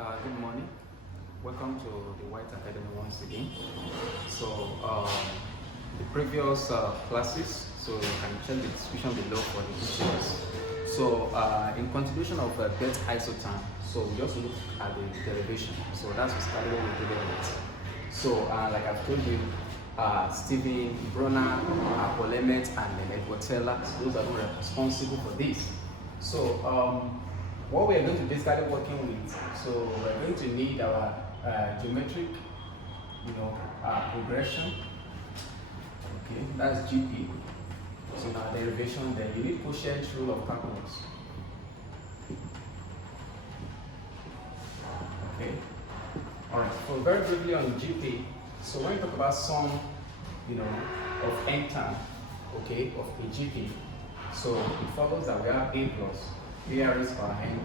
Good morning. Welcome to the White Academy once again. So, the previous classes, so you can check the description below for the details. So, in continuation of get isotherm, so we just look at the derivation. So that's basically what we're doing with. So, like I've told you, Stephen, Brunner, Polemet, and Edward Teller, those are who are responsible for this. So, what we are going to basically working with, so we're going to need our geometric, progression. Okay, that's GP. So now derivation, then you need quotient rule of calculus. Okay. All right. So very briefly on GP. So when you talk about sum, of n term, okay, of a GP, so it follows that we have a plus AR raised power n,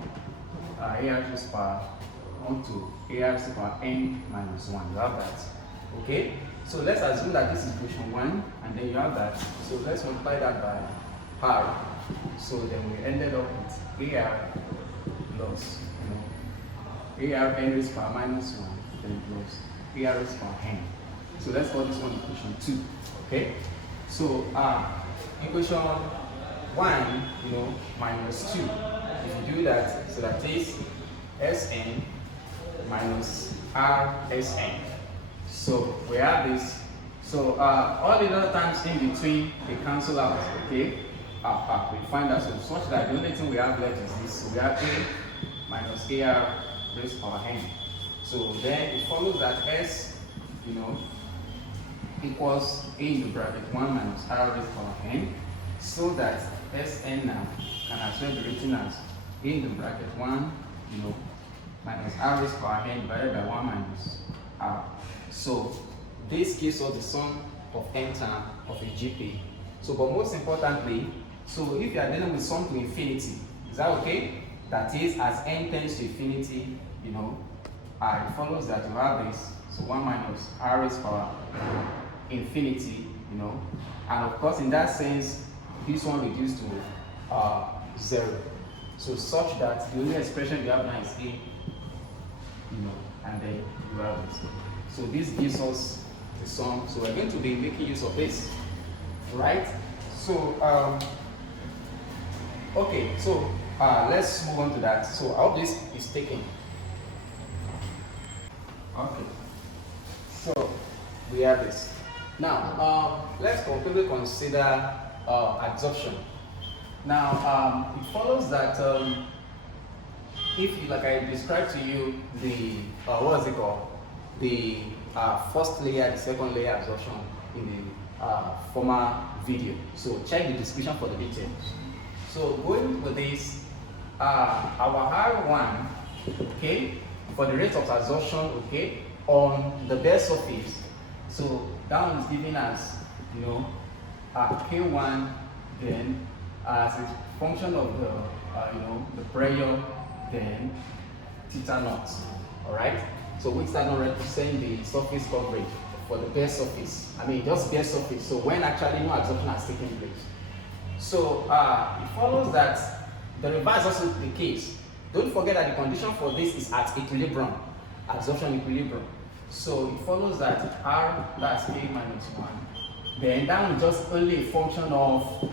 AR raised power 1 to AR raised power n minus 1. You have that. Okay? So let's assume that this is equation 1, and then you have that. So let's multiply that by r. So then we ended up with AR plus AR n raised power minus 1, then plus AR raised power n. So let's call this one equation 2. Okay? So equation 1, minus 2. If you do that, so that is Sn minus Rsn. So we have this. So all the other terms in between, they cancel out, okay? We find that so such that the only thing we have left is this. So we have A minus AR raised power n. So then it follows that S, equals A in the bracket 1 minus R raised power n. So that Sn now can as well be written as A in the bracket 1, minus R raised power n divided by 1 minus R. So this gives us the sum of n term of a GP. So, but most importantly, so if you are dealing with sum to infinity, is that okay? That is, as n tends to infinity, it follows that you have this. So 1 minus R raised power infinity, and of course, in that sense, this one reduced to 0. So such that the only expression you have now is A, and then you have this. So this gives us the sum. So we're going to be making use of this, right? So, okay, so let's move on to that. So I hope this is taken. Okay, so we have this. Now, let's completely consider adsorption. Now, it follows that if, like I described to you, the what is it called? The first layer, the second layer absorption in the former video. So check the description for the details. So going with this, our R1, okay, for the rate of absorption, okay, on the bare surface. So that one is given as K1, then as a function of the pressure, then theta naught. All right. So which that not represent the surface coverage for the bare surface. I mean just bare surface. So when actually no absorption has taken place. So it follows that the reverse is also the case. Don't forget that the condition for this is at equilibrium, absorption equilibrium. So it follows that R, that's K minus 1. Then that is just only a function of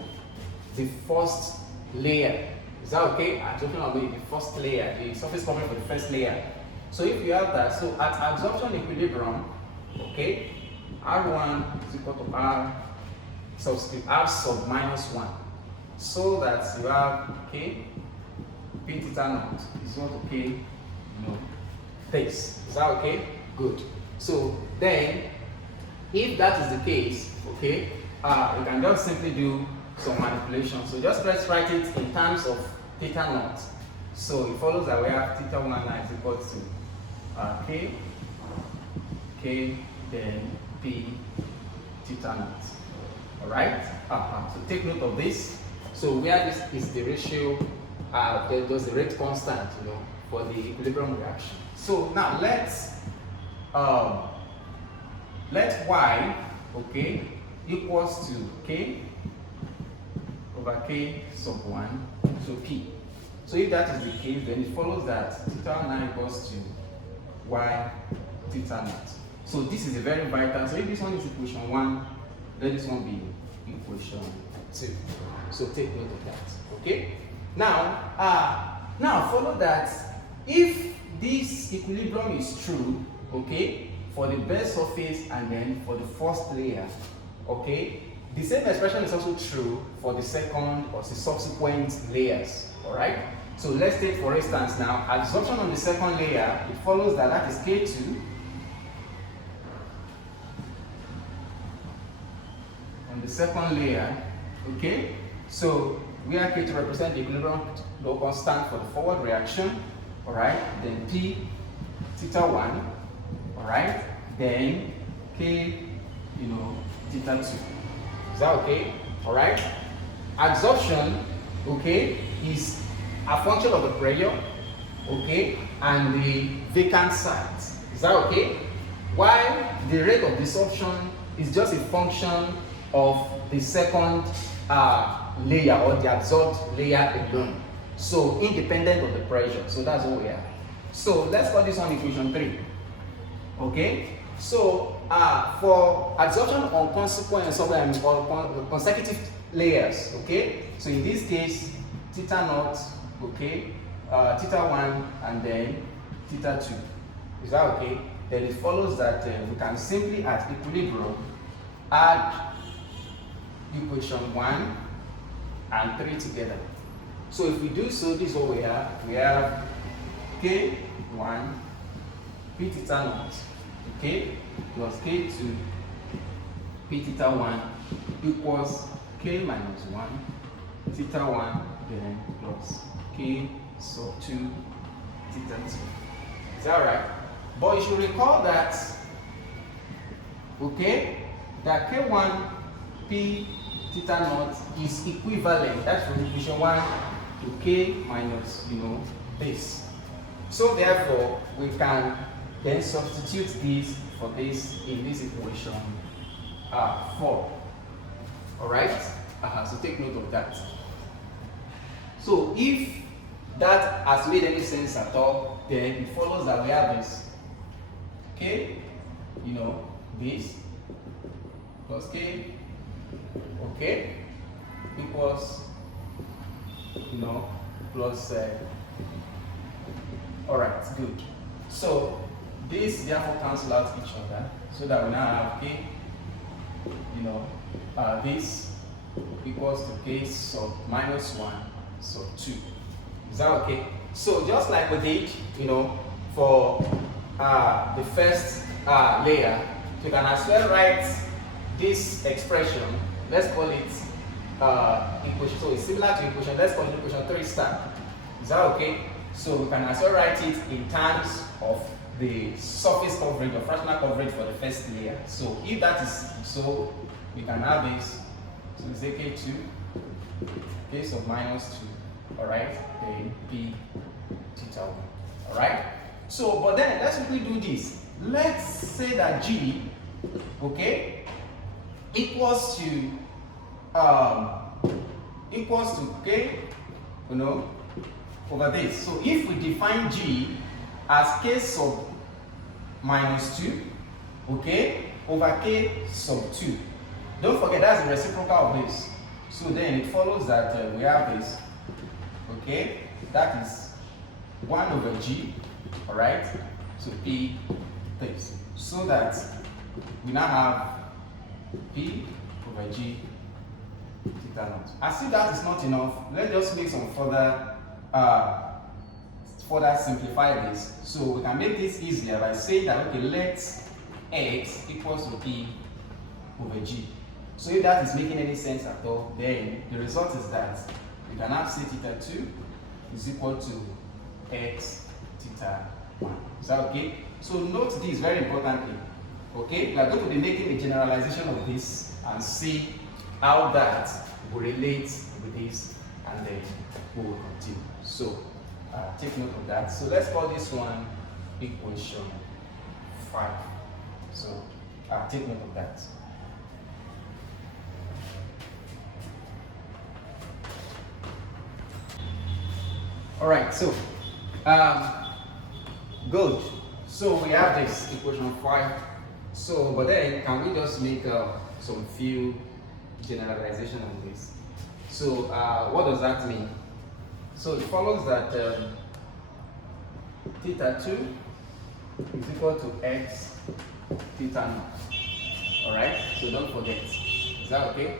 the first layer. Is that okay? Absorption of the first layer, the surface coverage for the first layer. So if you have that, so at absorption equilibrium, okay, R1 is equal to R subscript R sub minus 1. So that you have K, P theta naught is equal to K, this. Is that okay? Good. So then, if that is the case, okay, you can just simply do some manipulation. So just let's write it in terms of theta naught. So it follows that we have theta 1 is equal to K, then P theta naught. All right. So take note of this. So where this is the ratio, there's the rate constant, for the equilibrium reaction. So now let's let y, okay, equals to K over K sub 1 to P. So if that is the case, then it follows that theta 9 equals to y theta naught. So this is a very vital. So if this one is equation 1, let this one be equation 2. So take note of that. Okay? Now follow that if this equilibrium is true, okay, for the best surface and then for the first layer, okay, the same expression is also true for the second or the subsequent layers. Alright? So let's take for instance now absorption on the second layer. It follows that that is K2 on the second layer. Okay? So where K2 represents the equilibrium low constant for the forward reaction. Alright? Then P theta 1. Alright? Then K, theta 2. Is that okay? Alright? Absorption, okay, is a function of the pressure, okay, and the vacant site. Is that okay? While the rate of desorption is just a function of the second layer or the absorbed layer alone. So independent of the pressure. So that's what we are. So let's call this one equation 3. Okay? So for absorption on consequent or consecutive layers, okay? So in this case, theta naught, okay, theta 1 and then theta 2. Is that okay? Then it follows that we can simply at equilibrium add equation 1 and 3 together. So if we do so, this is what we have. We have K1 P theta naught, okay, plus K2 P theta 1 equals K minus 1 theta 1 then plus K sub 2 theta 2. Is that right? But you should recall that, okay, that K1 P theta naught is equivalent, that's from equation 1 to K minus, this. So therefore, we can then substitute this for this in this equation 4. Alright? So take note of that. So if that has made any sense at all, then it follows that we have this. K, this plus K, okay, equals, plus, alright, good. So this therefore cancel out each other so that we now have K, this equals to K sub minus 1 sub 2. Is that okay? So just like we did, for the first layer, you can as well write this expression, let's call it equation, so it's similar to equation, let's call it equation 3 star. Is that okay? So we can as well write it in terms of the surface coverage or fractional coverage for the first layer. So if that is so, we can have this. So it's K2, K sub minus 2, alright, then P theta 1, alright? So, but then let's quickly do this. Let's say that G, okay, equals to K, over this. So if we define G as K sub minus 2, okay, over K sub 2. Don't forget that's the reciprocal of this. So then it follows that we have this, okay, that is 1 over G, alright, so P this. So that we now have P over G theta naught. As if that is not enough, let's just make some further simplify this. So we can make this easier by saying that, okay, let X equals to P over G. So if that is making any sense at all, then the result is that we can have C theta 2 is equal to X theta 1. Is that okay? So note this very importantly. Okay, we are going to be making a generalization of this and see how that will relate with this, and then we will continue. So take note of that. So let's call this one equation 5. So take note of that. All right, so um, good. So we have this equation 5. So, but then can we just make some few generalization on this? So, what does that mean? So it follows that theta 2 is equal to x theta naught. All right. So don't forget. Is that okay?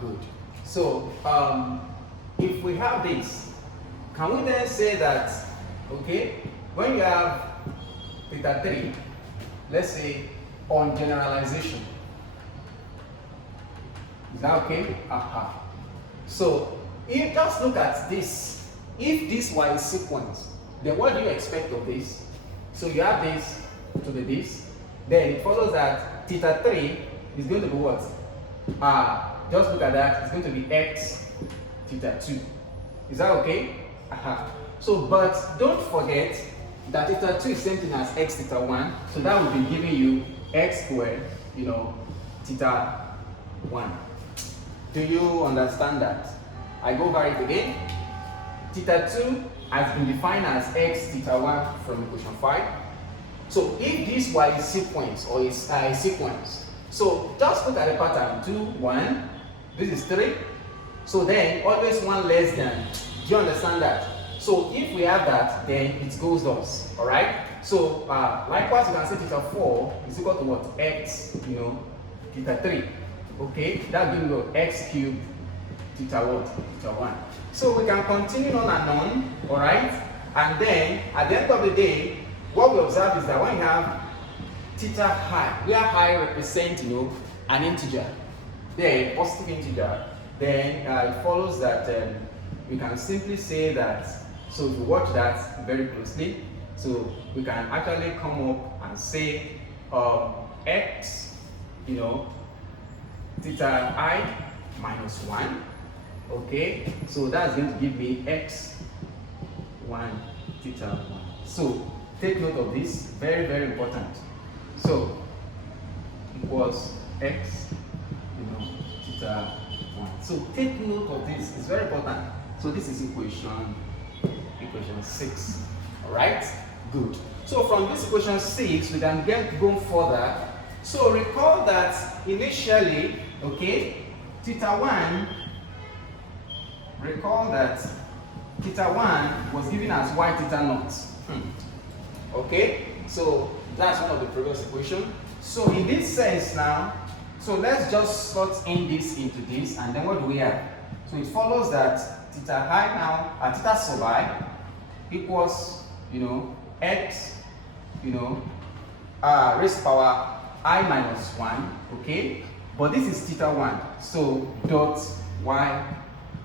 Good. So if we have this, can we then say that, okay, when you have theta 3, let's say on generalization, is that okay? So if just look at this, if this were a sequence, then what do you expect of this? So you have this to be this, then it follows that theta 3 is going to be what? Just look at that, it's going to be x theta 2. Is that okay? So, but don't forget that theta 2 is same thing as x theta 1, so that will be giving you x squared, theta 1. Do you understand that? I go over it again. Theta 2 has been defined as x theta 1 from equation 5. So if this were a sequence or a sequence, so just look at the pattern. 2, 1, this is 3. So then always 1 less than. Do you understand that? So if we have that, then it goes thus. Alright? So likewise you can say theta 4 is equal to what? X, theta 3. Okay? That gives you x cubed theta what? Theta 1. So we can continue on and on, alright? And then at the end of the day, what we observe is that when you have theta high, where high represents an integer, then positive integer, then it follows that we can simply say that, so if you watch that very closely, so we can actually come up and say x, theta I minus 1. Okay, so that's going to give me x 1 theta 1. So take note of this, very, very important. So equals x theta 1. So take note of this, it's very important. So this is equation 6. Alright, good. So from this equation 6 we can go further. So recall that initially, okay, theta 1, recall that theta 1 was given as y theta naught. Okay, so that's one of the previous equations. So in this sense now, so let's just slot in this into this, and then what do we have? So it follows that theta high now, theta sub I equals, x, raised power I minus 1, okay? But this is theta 1, so dot y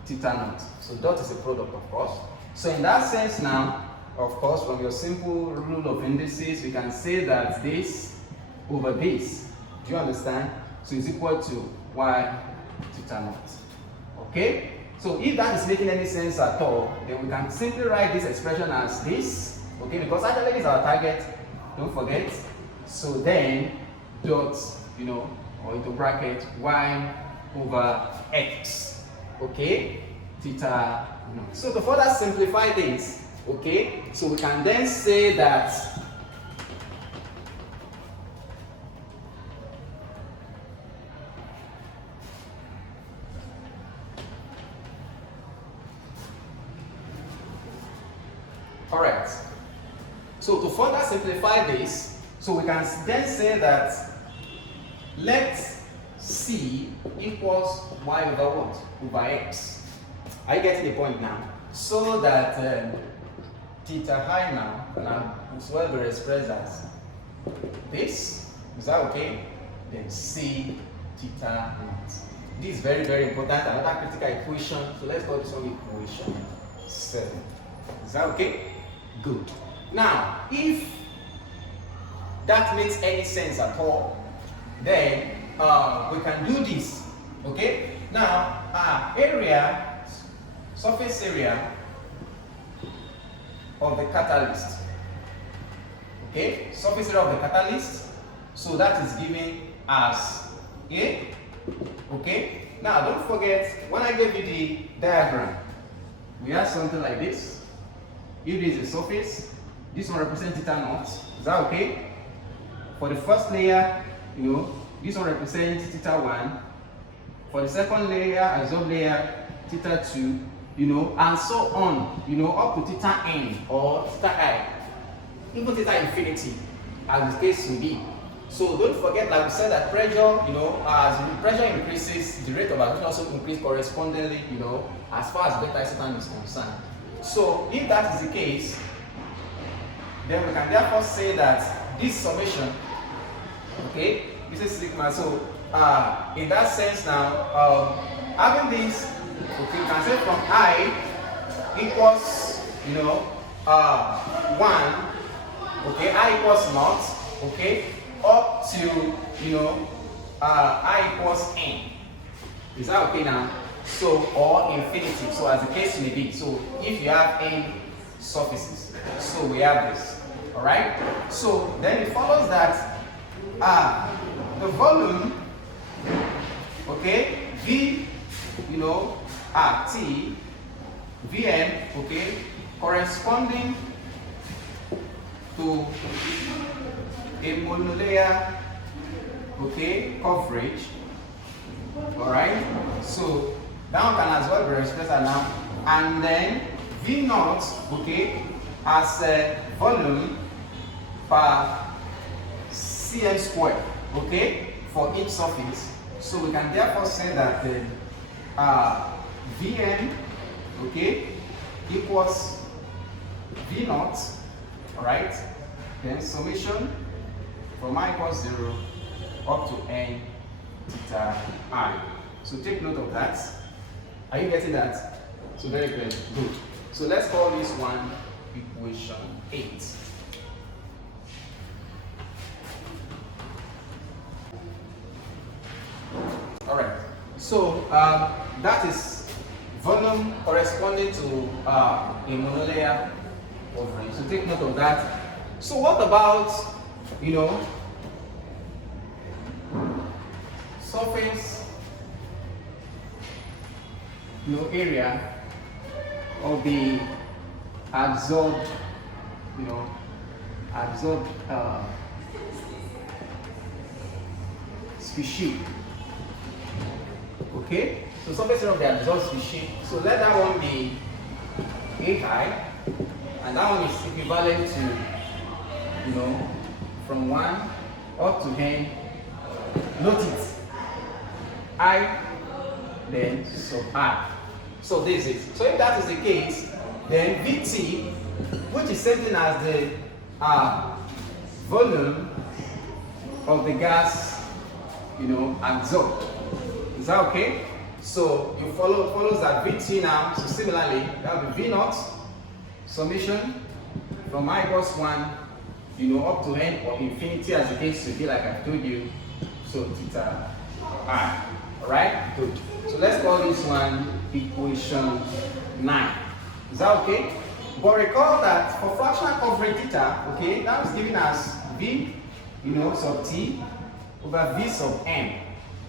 theta naught. So dot is a product, of course. So in that sense now, of course, from your simple rule of indices, we can say that this over this, do you understand? So it's equal to y theta naught. Okay? So if that is making any sense at all, then we can simply write this expression as this, okay? Because actually this is our target, don't forget. So then dot, or into bracket y over x, okay? Theta naught. So to further simplify this, okay, so we can then say that alright, so to further simplify this, so we can then say that let C equals y over what? Over x. Are you getting the point now? So that theta high now can as well be expressed as this. Is that okay? Then C theta naught. This is very, very important. Another critical equation. So let's call this one equation 7. Is that okay? Good. Now, if that makes any sense at all, then we can do this. Okay? Now, surface area of the catalyst. Okay? Surface area of the catalyst. So that is given as A. Okay? Now, don't forget, when I gave you the diagram, we have something like this. if this is a surface, this one represents theta naught. Is that okay? For the first layer, this one represents theta 1. For the second layer, absorbed layer, theta 2, and so on, up to theta n or theta I, even theta infinity, as the case may be. So don't forget, like we said, that pressure, as the pressure increases, the rate of absorption also increases correspondingly, as far as beta isotherm is concerned. So if that is the case, then we can therefore say that this summation, okay, this is sigma. So in that sense now, having this, okay, you can say from I equals, 1, okay, I equals naught, okay, up to, I equals n. Is that okay now? So, or infinity, so as the case may be. So, if you have n surfaces, so we have this, alright? So, then it follows that the volume, okay, V, T, Vn, okay, corresponding to a monolayer, okay, coverage, alright? So, that one can as well be expressed now. And then V naught, okay, as a volume per cm squared, okay, for each surface. So we can therefore say that Vn, okay, equals V naught, alright, then summation from I equals 0 up to n theta I. So take note of that. Are you getting that? So very good. Good. So let's call this one equation 8. Alright. So that is volume corresponding to a monolayer coverage. So take note of that. So what about, surface, area of the absorbed, species. Okay, so surface area of the absorbed species. So let that one be AI, and that one is equivalent to, from 1 up to n. Note it. I, then sub I. So this is. So if that is the case, then Vt, which is something as the volume of the gas, absorbed. Is that okay? So you follows that Vt now. So similarly, that will be V naught summation from I equals 1, up to n or infinity as the case to be, like I told you. So theta I. Alright? Good. So let's call this one equation 9. Is that okay? But recall that for fractional coverage theta, okay, that was given as V, sub t over V sub n.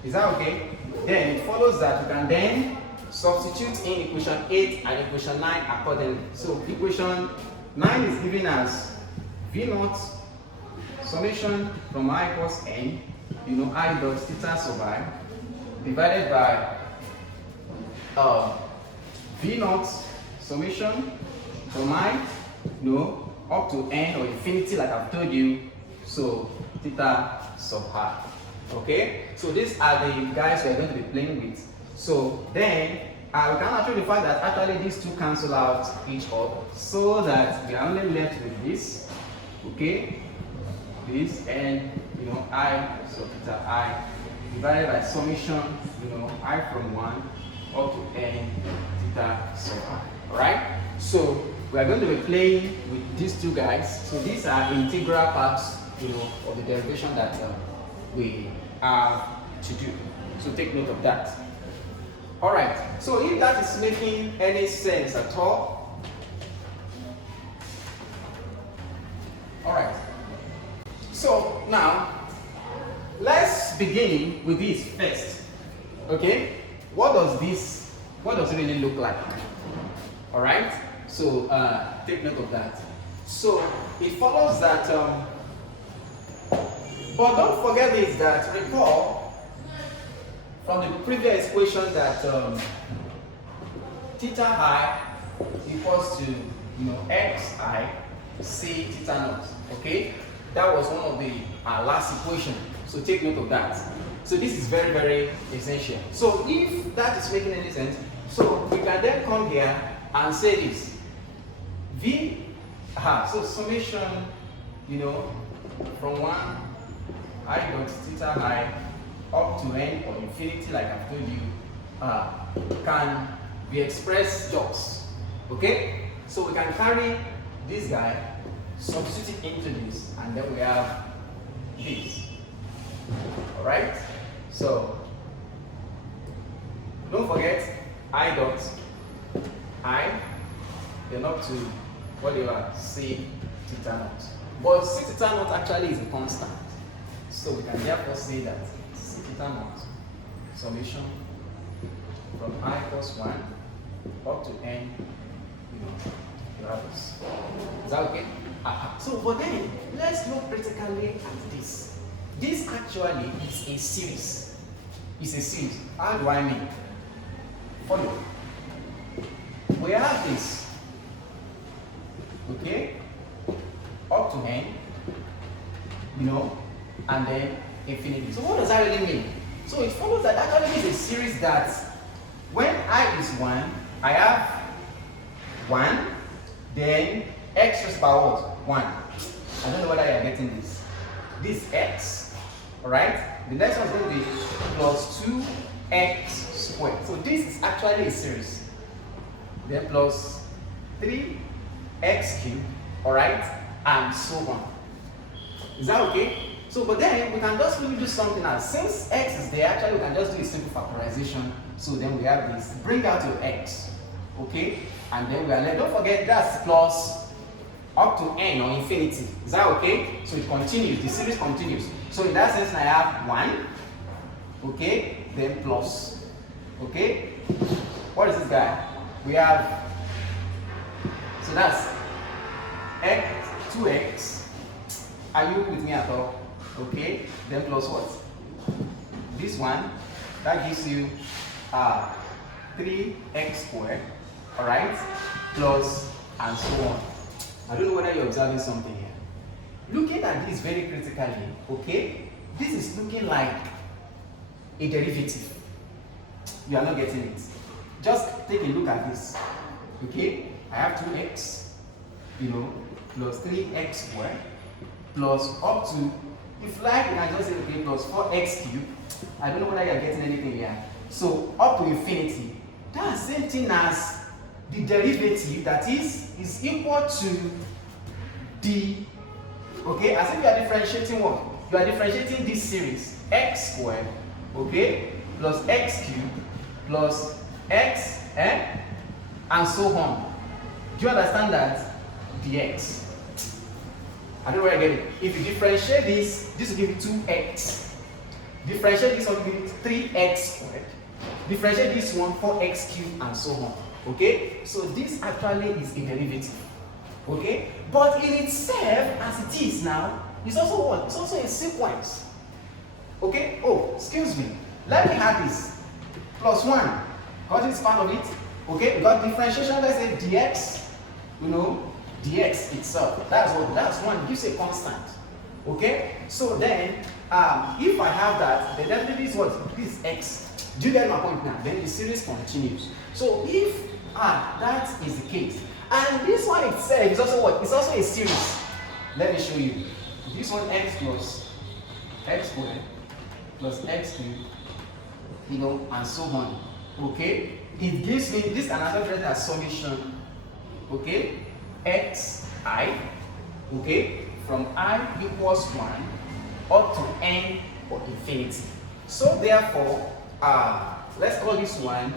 Is that okay? Then it follows that we can then substitute in equation 8 and equation 9 accordingly. So equation 9 is given as V naught summation from I equals n, I dot theta sub I, divided by V naught summation from I, up to n or infinity, like I've told you. So theta sub I. Okay, so these are the guys we're going to be playing with. So then we can actually find that actually these two cancel out each other, so that we are only left with this. Okay, this and I, so theta I, divided by summation, I from 1 up to n theta sub I. Alright? So we are going to be playing with these two guys. So these are integral parts, of the derivation that we have to do. So take note of that. Alright, so if that is making any sense at all. Alright. So now let's begin with this first. Okay? What does it really look like? Alright? So Take note of that. So it follows that, but don't forget this, that recall from the previous equation that theta I equals to xi c theta naught. Okay, that was one of the last equation. So take note of that. So this is very, very essential. So if that is making any sense, so we can then come here and say this so summation, from 1 I dot theta I up to n or infinity, like I've told you, can be expressed just. Okay, so we can carry this guy, substitute into this, and then we have this. All right, so don't forget I dot I, then up to whatever c theta naught. But c theta naught actually is a constant, so we can therefore say that c theta naught summation from I plus 1 up to n, you have this. Is that okay? So, but then let's look critically at this. This actually is a series. It's a series. How do I mean? Follow. We have this, okay, up to n, and then infinity. So what does that really mean? So it follows that actually is a series that when I is 1, I have 1, then x raised by what? 1. I don't know whether you are getting this. This x, alright? The next one is going to be plus 2x squared. So this is actually a series. Then plus 3x cubed, alright? And so on. Is that okay? So, but then we can just really do something else. Since x is there, actually we can just do a simple factorization. So then we have this. Bring out your x. Okay? And then we are left. Don't forget that's plus up to n or infinity. Is that okay? So it continues. The series continues. So in that sense, I have 1. Okay? Then plus. Okay? What is this guy? We have, so that's x, 2x. Are you with me at all? Okay, then plus what? This one, that gives you 3x squared, alright, plus and so on. I don't know whether you're observing something here. Looking at this very critically, okay, this is looking like a derivative. You are not getting it. Just take a look at this. Okay, I have 2x, plus 3x squared, plus up to, if like, you can just say, okay, plus 4x cubed. I don't know whether you're getting anything here. So, up to infinity. That's the same thing as the derivative that is equal to the, okay, as if you are differentiating what? You are differentiating this series, x squared, okay, plus x cubed, plus x, and so on. Do you understand that? Dx. I don't know where I get it. If you differentiate this will give you 2x. Differentiate this one will give you 3x squared. Differentiate this one 4x cubed and so on. Okay? So this actually is a derivative. Okay? But in itself, as it is now, it's also what? It's also a sequence. Okay? Oh, excuse me. Let me have this. Plus 1. What is part of it? Okay? We got differentiation, let's say dx. Dx itself. That's one. It gives a constant. Okay? So then, if I have that, then definitely is what? This is x. Do you get my point now? Then the series continues. So if that is the case, and this one itself is also what? It's also a series. Let me show you. This one x plus x squared plus x cubed, and so on. Okay? It gives me this another version as summation. Okay? xi, okay, from I equals 1 up to n or infinity. So therefore, let's call this one,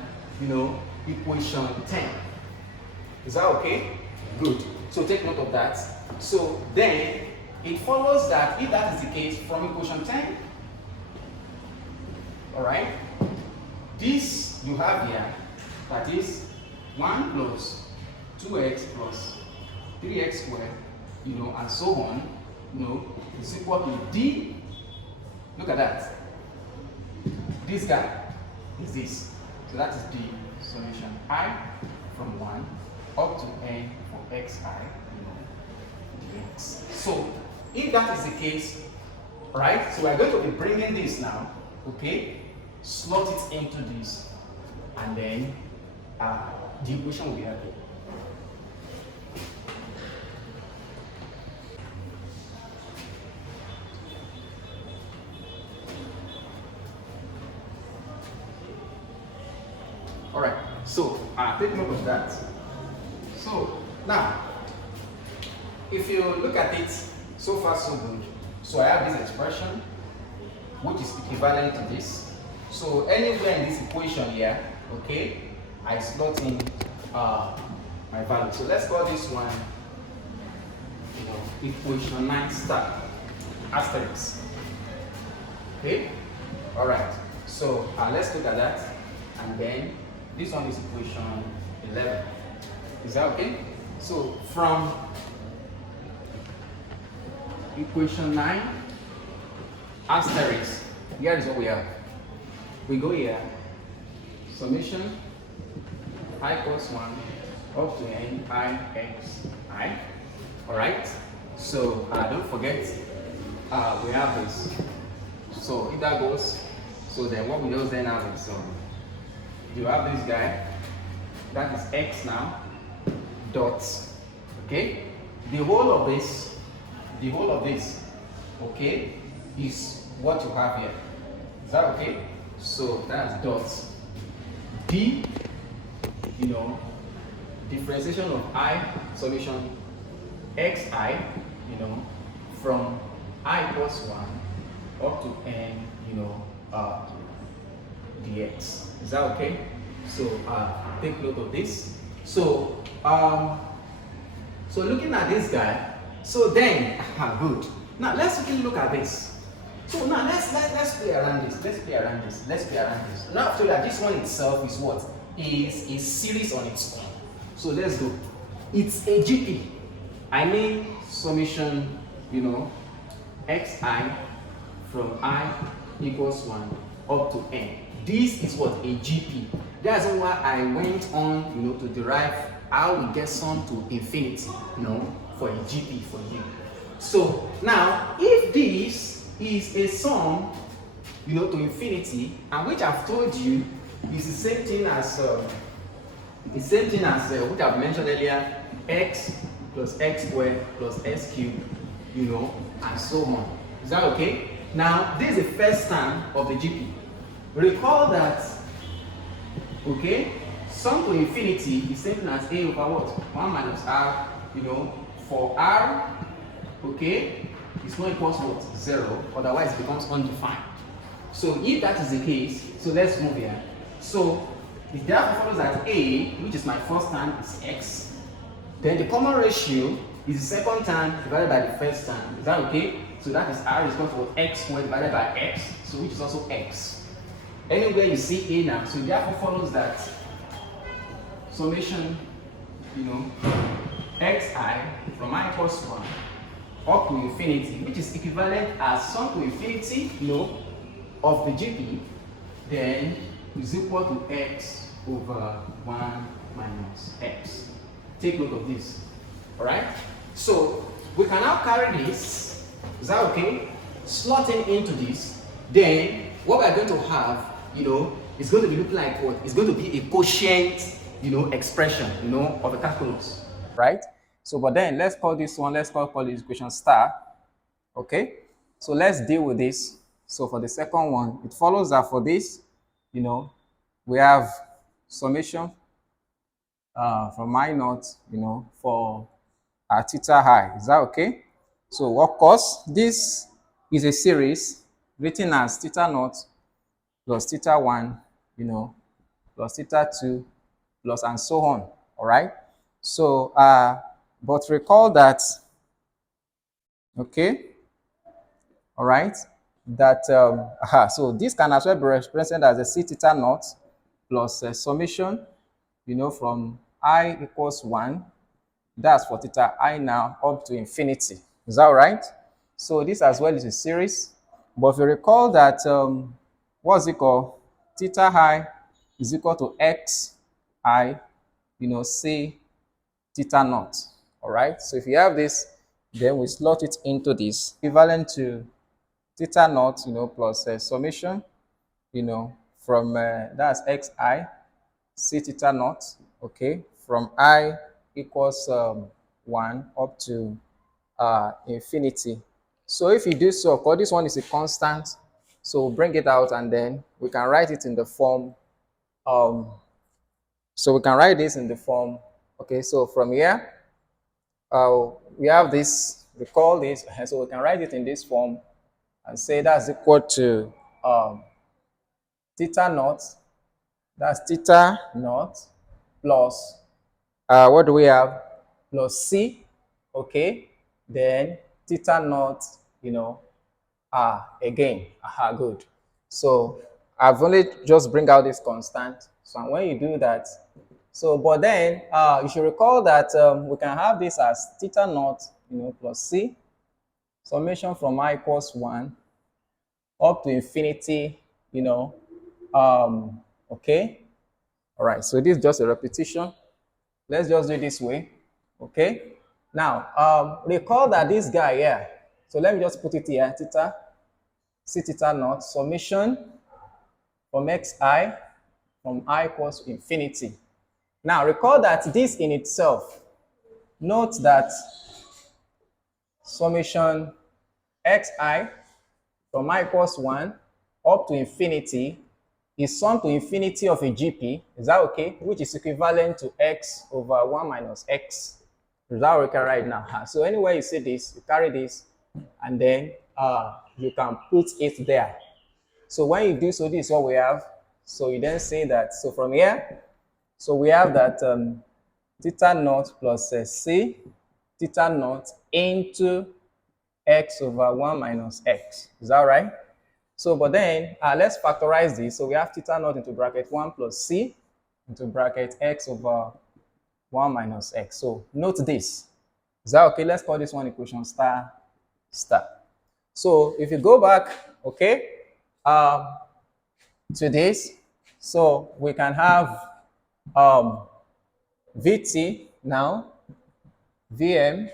equation 10. Is that okay? Good. So take note of that. So then, it follows that if that is the case, from equation 10, alright, this you have here, that is 1 plus 2x plus 3x squared, and so on, is equal to d. Look at that. This guy is this. So that is the summation I from 1 up to n for xi, dx. So if that is the case, right? So we're going to be bringing this now, okay? Slot it into this, and then the equation will be happy. All right, so take note of that. So now, if you look at it, so far so good. So I have this expression, which is equivalent to this. So anywhere in this equation here, okay, I slot in my value. So let's call this one, equation 9 star asterisk. Okay, all right. So let's look at that, and then this one is equation 11. Is that okay? So from equation 9 asterisk, here is what we have. We go here, summation I plus 1 up to n I x I. All right. So don't forget, we have this. So if that goes, so then what we just then have is you have this guy, that is x now, dots, okay? The whole of this, okay, is what you have here. Is that okay? So that's dots. D, differentiation of I, solution xi, from I plus 1 up to n, dx. Is that okay? So take note of this. So so looking at this guy, so then good. Now let's quickly look at this. So now let's play around this. Let's play around this. Now after that, this one itself is what? Is a series on its own. So let's go. It's a GP. I mean summation, xi from I equals 1 up to n. This is what? A GP. That's why I went on, to derive how we get sum to infinity, for a GP for you. So now, if this is a sum, to infinity, and which I've told you is the same thing as which I've mentioned earlier, x plus x squared plus x cubed, and so on. Is that okay? Now, this is the first term of the GP. Recall that, okay, sum to infinity is same as a over what? 1 minus r, for r, okay, it's not equals what? 0, otherwise it becomes undefined. So if that is the case, so let's move here. So it therefore follows that a, which is my first term, is x. Then the common ratio is the second term divided by the first term. Is that okay? So that is r is equal to what? X squared divided by x, so which is also x. Anywhere you see a now, so therefore follows that summation, xi from I equals 1 up to infinity, which is equivalent as sum to infinity, of the GP, then is equal to x over 1 minus x. Take note of this. All right. So we can now carry this. Is that okay? Slotting into this, then what we're going to have, is going to be looking like what? It's going to be a quotient, expression, of the calculus, right? So, but then let's call this one, call this equation star, okay? So let's deal with this. So for the second one, it follows that for this, we have summation from I naught, for theta high. Is that okay? So of course, this is a series written as theta naught plus theta 1, plus theta 2, plus and so on. All right. So, but recall that, okay, all right, that, so this can as well be represented as a c theta naught plus summation, from I equals 1 That's for theta I now up to infinity. Is that right? So this as well is a series. But if you recall that, what's it called? Theta I is equal to x I, c theta naught. All right. So if you have this, then we slot it into this equivalent to theta naught, plus summation, from that's xi c theta naught, okay, from I equals 1 up to infinity. So if you do so, of course, this one is a constant, so we'll bring it out and then we can write it in the form, um, so we can write this in the form, okay, so from here, we have this, we call this, so we can write it in this form and say that's equal to theta naught, that's theta naught plus, what do we have? Plus c, okay, then theta naught, again, good. So I've only just bring out this constant. So when you do that, so but then you should recall that we can have this as theta naught, plus c, summation from I equals 1 up to infinity, okay. All right, so this is just a repetition. Let's just do it this way, okay. Now, recall that this guy here, so let me just put it here, theta, c theta naught, summation from xi, from I equals to infinity. Now, recall that this in itself, note that summation xi from I equals 1 up to infinity is sum to infinity of a GP, is that okay? Which is equivalent to x over 1 minus x. Is that okay right now? So anywhere you see this, you carry this, and then you can put it there. So when you do so, this is what we have. So you then say that, so from here, so we have that theta naught plus c theta naught into x over 1 minus x. Is that right? So, but then let's factorize this. So we have theta naught into bracket 1 plus c into bracket x over 1 minus x. So note this. Is that okay? Let's call this one equation star star. So if you go back, okay, to this, so we can have Vt now, Vm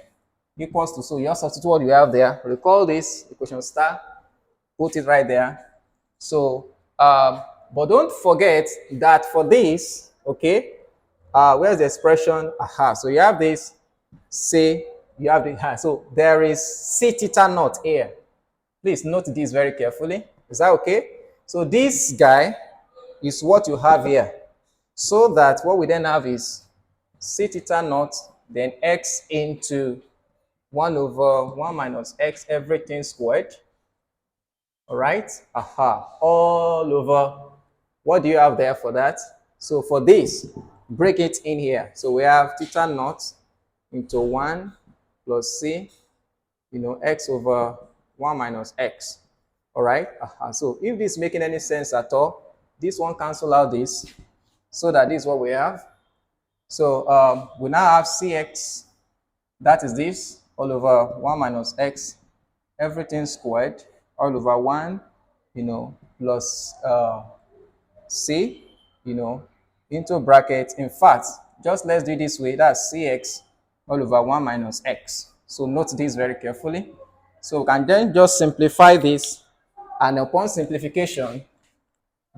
equals to, so you just substitute what you have there. Recall this equation star, put it right there. So, but don't forget that for this, okay, where's the expression? Aha, so you have this, say, you have the, so there is c theta naught here. Please note this very carefully. Is that okay? So this guy is what you have here. So that what we then have is c theta naught, then x into 1 over 1 minus x, everything squared. All right? Aha. All over. What do you have there for that? So for this, break it in here. So we have theta naught into 1 plus c, x over 1 minus x. All right? Aha. So if this is making any sense at all, this one cancel out this, so that this is what we have. So we now have cx, that is this, all over 1 minus x, everything squared, all over 1, plus c, into bracket. In fact, just let's do it this way. That's cx all over 1 minus x. So note this very carefully. So we can then just simplify this, and upon simplification,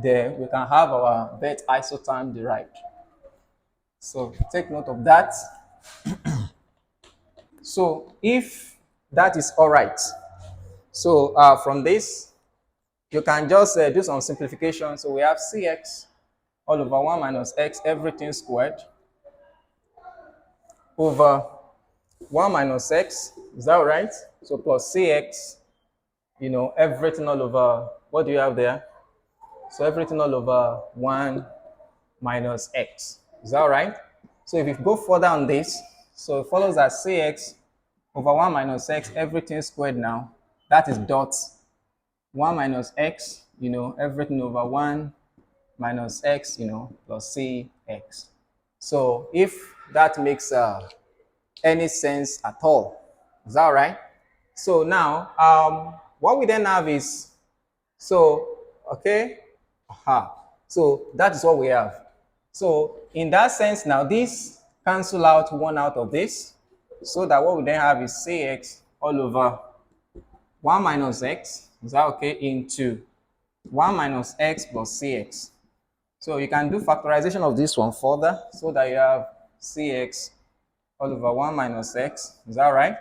then we can have our bet isotherm derived. So take note of that. So if that is all right, so from this, you can just do some simplification. So we have cx all over 1 minus x, everything squared, over 1 minus x. Is that right? So plus cx, everything all over, what do you have there? So everything all over 1 minus x. Is that right? So if you go further on this, so it follows that cx over 1 minus x, everything squared now, that is dot 1 minus x, everything over 1 minus x, plus cx. So if that makes any sense at all. Is that all right? So now, what we then have is, so, okay, aha. So that is what we have. So in that sense now, this cancel out one out of this, so that what we then have is cx all over 1 minus x, is that okay, into 1 minus x plus cx. So you can do factorization of this one further, so that you have cx all over 1 minus x, is that right?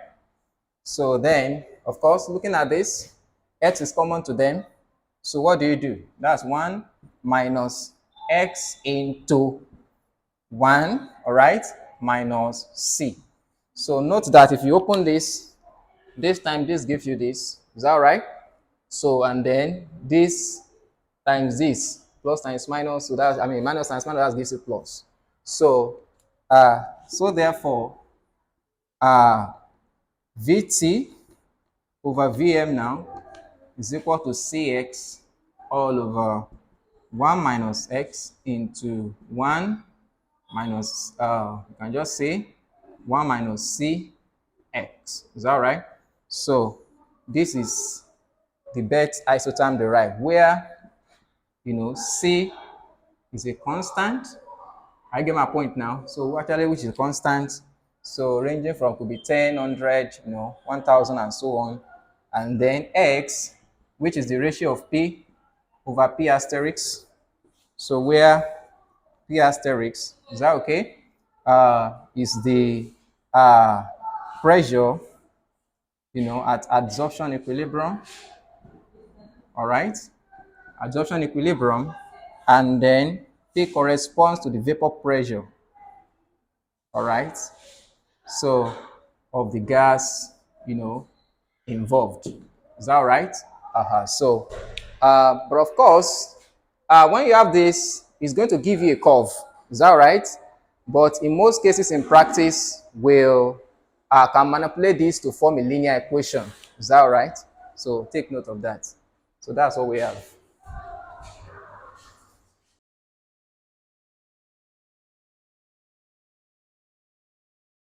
So then, of course, looking at this, x is common to them. So what do? That's 1 minus x into 1, all right, minus c. So note that if you open this time this gives you this. Is that right? So, and then this times this, plus times minus, so that's, I mean, minus times minus, that gives you plus. So, so therefore, Vt over Vm now is equal to Cx all over 1 minus x into 1 minus, you can just say 1 minus Cx. Is that right? So this is the best isotherm derived, where, you know, C is a constant. I get my point now. So actually, which is a constant, so ranging from could be 10, 100, you know, 1000 and so on. And then X, which is the ratio of P over P asterisk. So where P asterisk, is that okay? Is the pressure, you know, at adsorption equilibrium. All right, adsorption equilibrium, and then P corresponds to the vapor pressure. All right, so of the gas, you know, involved. Is that right? So, but of course, when you have this, it's going to give you a curve. Is that right? But in most cases in practice, we'll can manipulate this to form a linear equation. Is that right? So take note of that. So that's what we have.